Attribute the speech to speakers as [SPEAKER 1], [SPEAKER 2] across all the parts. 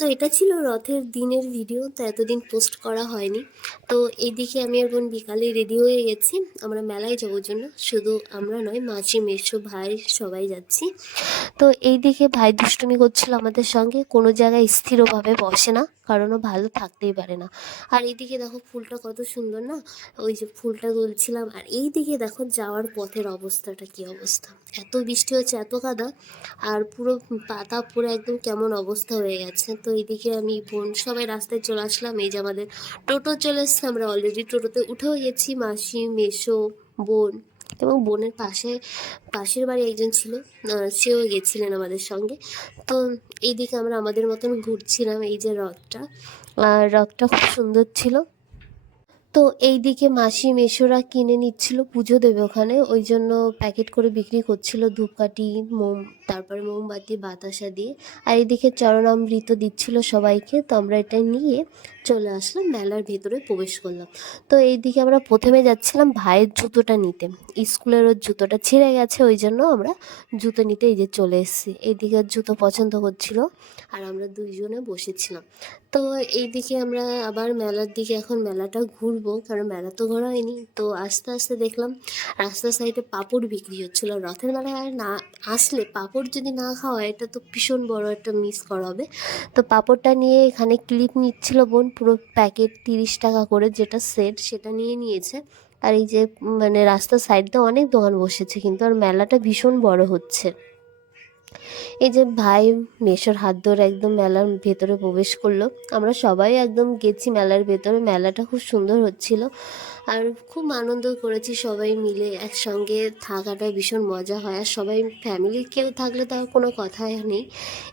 [SPEAKER 1] তো এটা ছিল রথের দিনের ভিডিও তো এতদিন পোস্ট করা হয়নি। তো এইদিকে আমি আর বোন বিকালে রেডি হয়ে গেছি। আমরা মেলায় যাওয়ার জন্য। শুধু আমরা নয় মাছি মেসো, ভাই, সবাই যাচ্ছি। তো এই দিকে ভাই দুষ্টুমি করছিল আমাদের সঙ্গে। কোনো জায়গায় স্থিরভাবে বসে না। কারণ ও ভালো থাকতেই পারে না। আর এইদিকে দেখো ফুলটা কত সুন্দর না? ওই যে ফুলটা তুলছিলাম আর এইদিকে দেখো যাওয়ার পথের অবস্থাটা কি অবস্থা? এত বৃষ্টি হচ্ছে, এত কাদা আর পুরো পাতা পুরো একদম কেমন অবস্থা হয়ে গেছে। তো এইদিকে আমি বোন, সবাই রাস্তায় চলে আসলাম। এই যে আমাদের টোটো চলে এসছে, আমরা অলরেডি টোটোতে উঠেও গেছি। মাসি, মেসো, বোন এবং বোনের পাশে, পাশের বাড়ি একজন ছিল সেও গেছিলেন আমাদের সঙ্গে। তো এইদিকে আমরা আমাদের মতন ঘুরছিলাম এই যে রথটা। রথটা খুব সুন্দর ছিল। তো এই দিকে মাসি মেশোরা কিনে নিচ্ছিল পুজো দেবে ওখানে। ওই জন্য প্যাকেট করে বিক্রি করছিল ধূপকাঠি, মোম, তারপরে মোমবাতি, বাতাসা দিয়ে। আর এইদিকে চরণামৃত দিচ্ছিল সবাইকে, তো আমরা এটা নিয়ে চলে আসলাম, মেলার ভেতরে প্রবেশ করলাম। তো এইদিকে আমরা প্রথমে যাচ্ছিলাম ভাইয়ের জুতোটা নিতে। স্কুলের ওর জুতোটা ছিঁড়ে গেছে, ওই জন্য আমরা জুতো নিতে এই যে চলে এসেছি। এইদিকে জুতো পছন্দ করছিল, আর আমরা দুইজনে বসেছিলাম। তো এইদিকে আমরা আবার মেলার দিকে এখন মেলাটা ঘুরবো। কারণ মেলা তো ঘোরা হয়নি, তো আস্তে আস্তে দেখলাম রাস্তার সাইডে পাঁপড় বিক্রি হচ্ছিল। রথের মেলায় না আসলে পাঁপড় যদি না খাওয়া এটা তো ভীষণ বড় একটা মিস করা হবে। তো পাঁপড়টা নিয়ে এখানে ক্লিপ নিচ্ছিল বোন, পুরো প্যাকেট তিরিশ টাকা করে যেটা সেট সেটা নিয়ে নিয়েছে। আর এই যে মানে রাস্তার সাইডে অনেক দোকান বসেছে, কিন্তু আর মেলাটা ভীষণ বড় হচ্ছে। এই যে ভাই মেশোর হাত ধরে একদম মেলার ভেতরে প্রবেশ করল। আমরা সবাই একদম গেছি মেলার ভেতরে। মেলাটা খুব সুন্দর হচ্ছিল আর খুব আনন্দ করেছি সবাই মিলে। একসঙ্গে থাকাটা ভীষণ মজা হয়। আর সবাই ফ্যামিলি কেউ থাকলে তো আর কোনো কথাই নেই।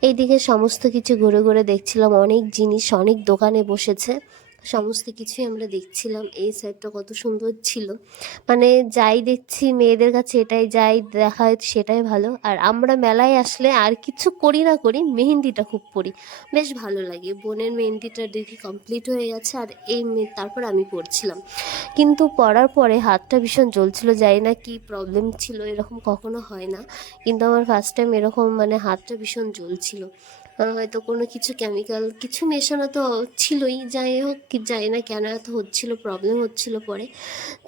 [SPEAKER 1] এইদিকে সমস্ত কিছু ঘুরে ঘুরে দেখছিলাম। অনেক জিনিস, অনেক দোকানে বসেছে। সমস্ত কিছুই আমরা দেখছিলাম। এই সাইডটা কত সুন্দর ছিল। মানে যাই দেখছি মেয়েদের কাছে এটাই, যাই দেখা হয় সেটাই ভালো। আর আমরা মেলায় আসলে আর কিছু করি না করি, মেহেন্দিটা খুব পড়ি বেশ ভালো লাগে। বোনের মেহেন্দিটা দেখি কমপ্লিট হয়ে গেছে আর এই তারপর আমি পড়ছিলাম কিন্তু পড়ার পরে হাতটা ভীষণ জ্বলছিল, জানি না কি প্রবলেম ছিল, এরকম কখনো হয় না। কিন্তু আমার ফার্স্ট টাইম এরকম মানে হাতটা ভীষণ জ্বলছিল। হয়তো কোনো কিছু কেমিক্যাল কিছু মেশানো তো ছিলই, যাই হোক কি জানি না কেন এত হচ্ছিল প্রবলেম হচ্ছিল পরে।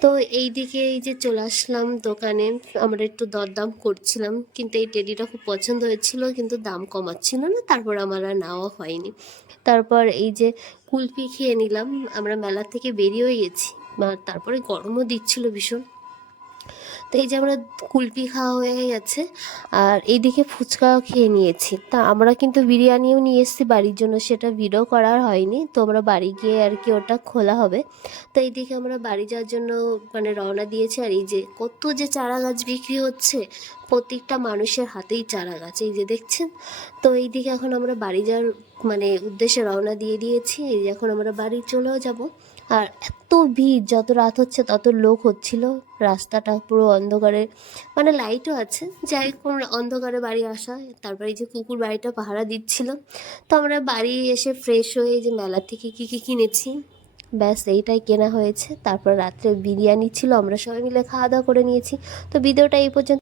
[SPEAKER 1] তো এই দিকে এই যে চলে আসলাম দোকানে, আমরা একটু দরদাম করছিলাম, কিন্তু এই টেডিটা খুব পছন্দ হয়েছিল, কিন্তু দাম কমাচ্ছিল না, তারপর আমার আর নেওয়া হয়নি। তারপর এই যে কুলফি খেয়ে নিলাম, আমরা মেলা থেকে বেরিয়েও গেছি তারপরে গরমও দিচ্ছিল ভীষণ। এই যে আমরা কুলপি খাওয়া হয়ে গেছে, আর এইদিকে ফুচকাও খেয়ে নিয়েছি। তা আমরা কিন্তু বিরিয়ানিও নিয়ে এসেছি বাড়ির জন্য, সেটা ভিডিও করার হয়নি, তো আমরা বাড়ি গিয়ে আর কি ওটা খোলা হবে। তো এইদিকে আমরা বাড়ি যাওয়ার জন্য মানে রওনা দিয়েছি, আর এই যে কত যে চারা গাছ বিক্রি হচ্ছে, প্রত্যেকটা মানুষের হাতেই চারা গাছ এই যে দেখছেন? তো এইদিকে এখন আমরা বাড়ি যাওয়ার মানে উদ্দেশ্যে রওনা দিয়ে দিয়েছি, এই যে এখন আমরা বাড়ি চলেও যাব। আর এত ভিড়, যত রাত হচ্ছে, তত লোক হচ্ছিল। রাস্তাটা পুরো অন্ধকারে মানে লাইটও আছে। যাই কোন অন্ধকারে বাড়ি আসা, তারপরে এই যে কুকুর বাড়িটা পাহারা দিচ্ছিল। তো আমরা বাড়ি এসে ফ্রেশ হয়ে যে মেলা থেকে কী কী কিনেছি, ব্যাস এইটাই কেনা হয়েছে। তারপর রাত্রে বিরিয়ানি ছিল, আমরা সবাই মিলে খাওয়া দাওয়া করে নিয়েছি। তো ভিডিওটা এই পর্যন্ত